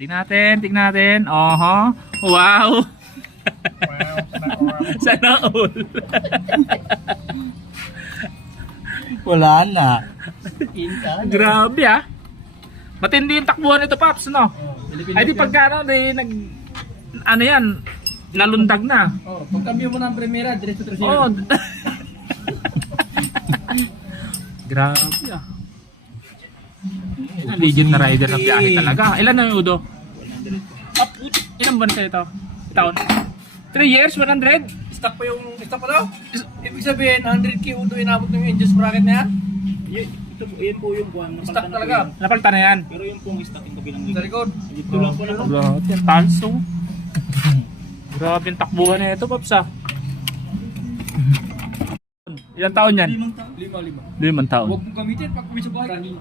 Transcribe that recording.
Tingnan natin. Oho. Wow. Wow, Sana all. Wala na. Grabe ah. Matindi yung takbuhan nito, Paps, no? Ay di pagka ano, ano yan, nalundag na. Oh, pag cambio mo ng primera, diretso tercera. Oh. Grabe ah. Legit na rider ng biyahe talaga. Ilan na yung Udo? Ilan ba na sa'yo ito? Taon? 3 years, 100? Stock pa daw? Ibig sabihin, 100k udo inabot ng engine sprocket na yan? Yan po yung buwan. Stock talaga. Napalitan na yan. Pero yung pong stock yung kabilang Sa likod. Dito lang po lang. Grabe yung tanso. Grabe yung takbuhan na ito, Paps ah. Ilang taon yan? 5. 5 taon. Huwag mong gamitin pag kami sa bahay.